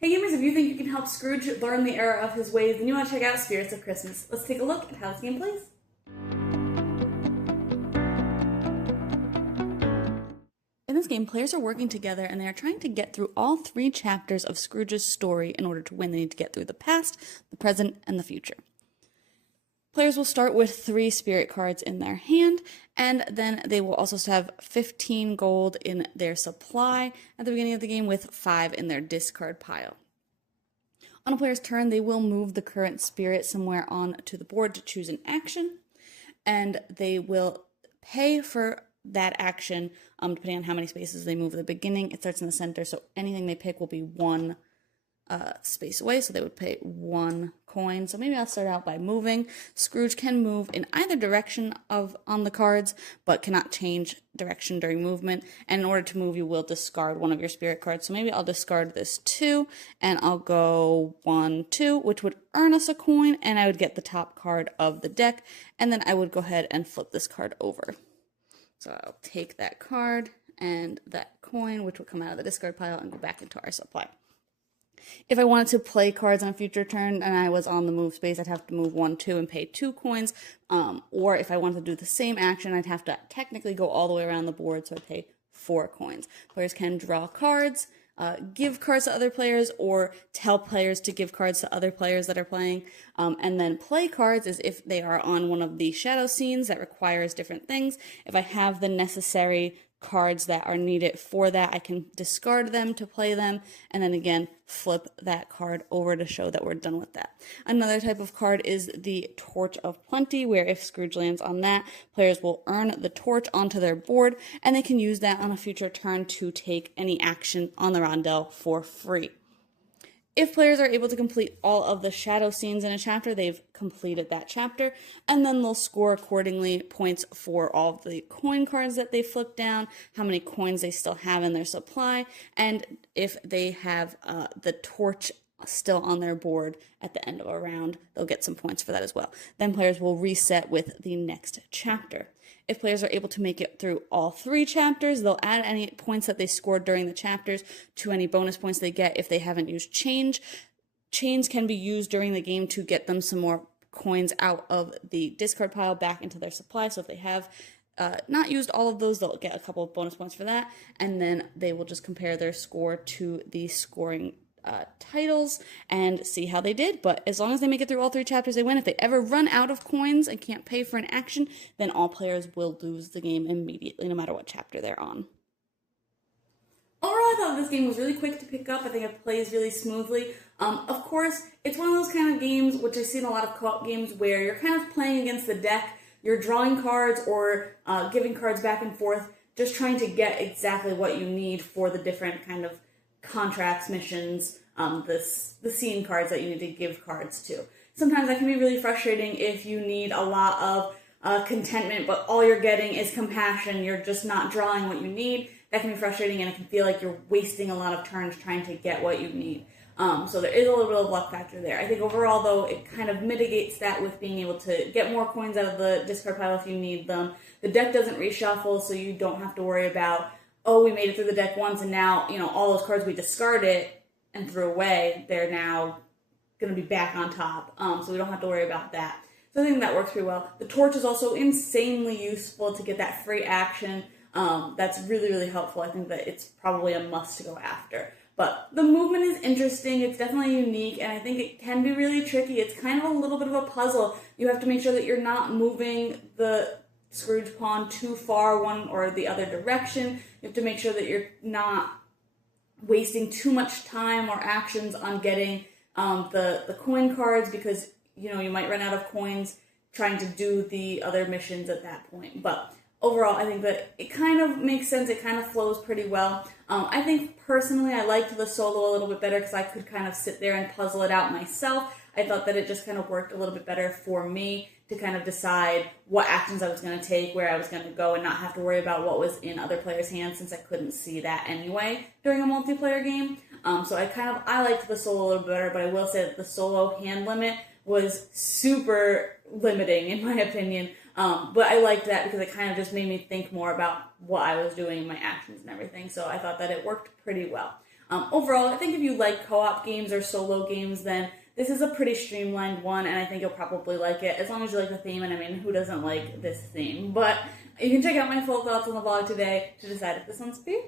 Hey gamers, if you think you can help Scrooge learn the error of his ways, then you want to check out Spirits of Christmas. Let's take a look at how this game plays. In this game, players are working together and they are trying to get through all three chapters of Scrooge's story in order to win. They need to get through the past, the present, and the future. Players will start with 3 spirit cards in their hand, and then they will also have 15 gold in their supply at the beginning of the game with 5 in their discard pile. On a player's turn, they will move the current spirit somewhere onto the board to choose an action, and they will pay for that action depending on how many spaces they move at the beginning. It starts in the center, so anything they pick will be 1 space away, so they would pay 1 coin. So maybe I'll start out by moving. Scrooge can move in either direction on the cards, but cannot change direction during movement. And in order to move, you will discard one of your spirit cards. So maybe I'll discard this 2, and I'll go 1, 2, which would earn us a coin, and I would get the top card of the deck, and then I would go ahead and flip this card over. So I'll take that card and that coin, which will come out of the discard pile and go back into our supply. If I wanted to play cards on a future turn and I was on the move space, I'd have to move 1, 2 and pay 2 coins. Or if I wanted to do the same action, I'd have to technically go all the way around the board, so I'd pay 4 coins. Players can draw cards, give cards to other players, or tell players to give cards to other players that are playing. And then play cards is if they are on one of the shadow scenes that requires different things. If I have the necessary cards that are needed for that, I can discard them to play them, and then again flip that card over to show that we're done with that. Another type of card is the Torch of Plenty, where if Scrooge lands on that, players will earn the torch onto their board, and they can use that on a future turn to take any action on the rondel for free. If players are able to complete all of the shadow scenes in a chapter, they've completed that chapter, and then they'll score accordingly points for all of the coin cards that they flipped down, how many coins they still have in their supply, and if they have the torch still on their board at the end of a round, they'll get some points for that as well. Then players will reset with the next chapter. If players are able to make it through all 3 chapters, they'll add any points that they scored during the chapters to any bonus points they get if they haven't used change. Chains can be used during the game to get them some more coins out of the discard pile back into their supply. So if they have not used all of those, they'll get a couple of bonus points for that, and then they will just compare their score to the scoring titles and see how they did. But as long as they make it through all 3 chapters, they win. If they ever run out of coins and can't pay for an action, then all players will lose the game immediately, no matter what chapter they're on. Overall, I thought this game was really quick to pick up. I think it plays really smoothly. Of course, it's one of those kind of games, which I see in a lot of co-op games, where you're kind of playing against the deck. You're drawing cards or giving cards back and forth, just trying to get exactly what you need for the different kind of contracts, missions, the scene cards that you need to give cards to. Sometimes that can be really frustrating if you need a lot of contentment, but all you're getting is compassion. You're just not drawing what you need. That can be frustrating, and it can feel like you're wasting a lot of turns trying to get what you need. So there is a little bit of luck factor there. I think overall, though, it kind of mitigates that with being able to get more coins out of the discard pile if you need them. The deck doesn't reshuffle, so you don't have to worry about, oh, we made it through the deck once, and now, all those cards we discarded and threw away, they're now going to be back on top. So we don't have to worry about that. So I think that works pretty well. The torch is also insanely useful to get that free action. That's really, really helpful. I think that it's probably a must to go after. But the movement is interesting. It's definitely unique, and I think it can be really tricky. It's kind of a little bit of a puzzle. You have to make sure that you're not moving the Scrooge pawn too far one or the other direction. You have to make sure that you're not wasting too much time or actions on getting the coin cards, because you might run out of coins trying to do the other missions at that point. But overall, I think that it kind of makes sense. It kind of flows pretty well. I think personally I liked the solo a little bit better because I could kind of sit there and puzzle it out myself. I thought that it just kind of worked a little bit better for me to kind of decide what actions I was going to take, where I was going to go, and not have to worry about what was in other players' hands, since I couldn't see that anyway during a multiplayer game. So I liked the solo a little bit better, but I will say that the solo hand limit was super limiting in my opinion. But I liked that because it kind of just made me think more about what I was doing, my actions and everything. So I thought that it worked pretty well. Overall, I think if you like co-op games or solo games, then this is a pretty streamlined one, and I think you'll probably like it, as long as you like the theme, and I mean, who doesn't like this theme? But you can check out my full thoughts on the vlog today to decide if this one's for you.